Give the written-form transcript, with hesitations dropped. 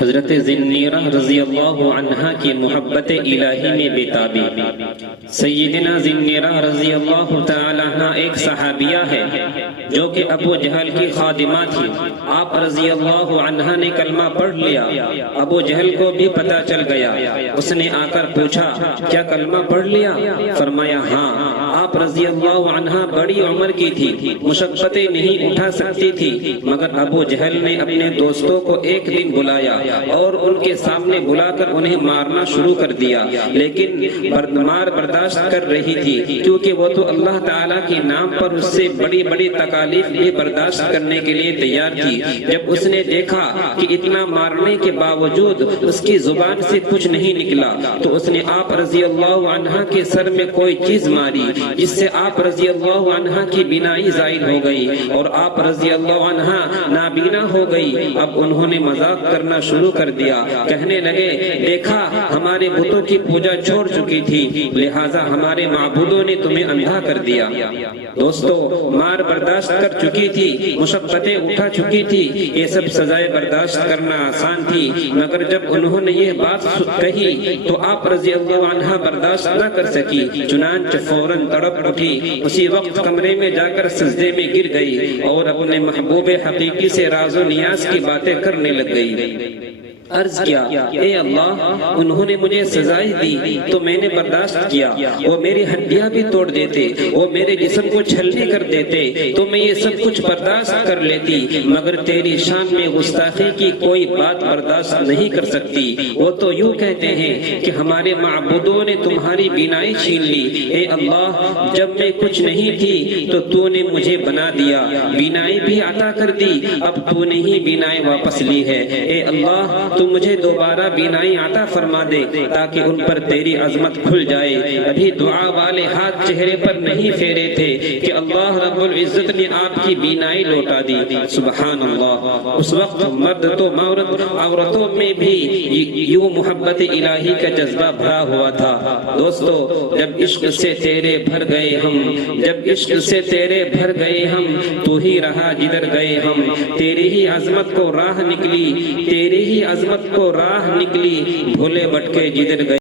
حضرت ذنیرہ رضی اللہ عنہ کی محبت الہی میں بےتابی۔ سیدنا ذنیرہ رضی اللہ تعالی عنہ ایک صحابیہ ہے جو کہ ابو جہل کی خادمہ تھی۔ آپ رضی اللہ عنہ نے کلمہ پڑھ لیا، ابو جہل کو بھی پتہ چل گیا۔ اس نے آ کر پوچھا کیا کلمہ پڑھ لیا؟ فرمایا ہاں۔ آپ رضی اللہ عنہ بڑی عمر کی تھی، مشقتیں نہیں اٹھا سکتی تھی، مگر ابو جہل نے اپنے دوستوں کو ایک دن بلایا اور ان کے سامنے بلا کر انہیں مارنا شروع کر دیا، لیکن مار برداشت کر رہی تھی کیونکہ وہ تو اللہ تعالیٰ کے نام پر اس سے بڑی بڑی تکالیف بھی برداشت کرنے کے لیے تیار تھی۔ جب اس نے دیکھا کہ اتنا مارنے کے باوجود اس کی زبان سے کچھ نہیں نکلا تو اس نے آپ رضی اللہ عنہ کے سر میں کوئی چیز ماری، جس سے آپ رضی اللہ عنہ کی بینائی زائل ہو گئی اور آپ رضی اللہ عنہ نابینا ہو گئی۔ اب انہوں نے مذاق کرنا شروع کر دیا، کہنے لگے دیکھا ہمارے بتوں کی پوجا چھوڑ چکی تھی، لہٰذا ہمارے معبودوں نے تمہیں اندھا کر دیا۔ دوستو، مار برداشت کر چکی تھی، مشقتیں اٹھا چکی تھی، یہ سب سزائیں برداشت کرنا آسان تھی، مگر جب انہوں نے یہ بات کہی تو آپ رضی اللہ عنہ برداشت نہ کر سکی، چنانچہ فوراً تڑپ اٹھی، اسی وقت کمرے میں جا کر سجدے میں گر گئی اور اپنے محبوب حقیقی سے راز و نیاز کی باتیں کرنے لگ گئی۔ عرض کیا اے اللہ، انہوں نے مجھے سزائیں دی تو میں نے برداشت کیا، وہ میری ہڈیاں بھی توڑ دیتے، وہ میرے جسم کو چھلنی کر دیتے تو میں یہ سب کچھ برداشت کر لیتی، مگر تیری شان میں گستاخی کی کوئی بات برداشت نہیں کر سکتی۔ وہ تو یوں کہتے ہیں کہ ہمارے معبودوں نے تمہاری بینائی چھین لی۔ اے اللہ، جب میں کچھ نہیں تھی تو تو نے مجھے بنا دیا، بینائی بھی عطا کر دی، اب تو نے ہی بینائی واپس لی ہے۔ اے اللہ، تو مجھے دوبارہ بینائی عطا فرما دے تاکہ ان پر تیری عظمت کھل جائے۔ ابھی دعا والے ہاتھ چہرے پر نہیں پھیرے تھے کہ اللہ رب العزت نے آپ کی بینائی لوٹا دی۔ سبحان اللہ۔ اس وقت مرد تو عورتوں میں بھی یوں محبت الہی کا جذبہ بھرا ہوا تھا۔ دوستو، جب عشق سے تیرے بھر گئے ہم، جب عشق سے تیرے بھر گئے ہم، تو ہی رہا جدھر گئے ہم، تیری ہی عظمت کو راہ نکلی، تیری ہی عظمت کو راہ نکلی، بھولے بھٹکے جدھر گئے۔